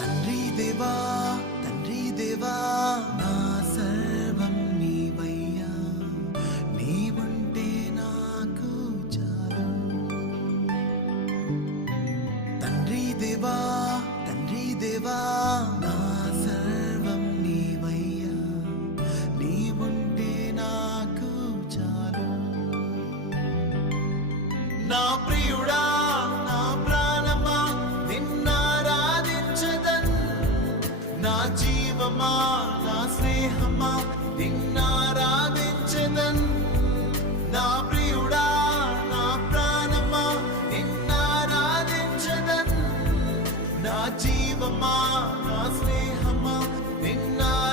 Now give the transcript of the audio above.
తండ్రి దేవా తండ్రి దేవా నా సర్వం నీవయ్యా, నీవుంటే నాకు చాలు. తండ్రి దేవా తండ్రి దేవా నా సర్వం నీవయ్యా, నీవుంటే నాకు చాలు. నా ప్రియుడా నా ప్రాణమా నిన్నారాధించదన్, నా జీవమా నా స్నేహమా నిన్నారాధించదన్. నా ప్రియుడా నా ప్రాణమా నిన్నారాధించదన్, నా జీవమా నా స్నేహమా నిన్నారాధించదన్.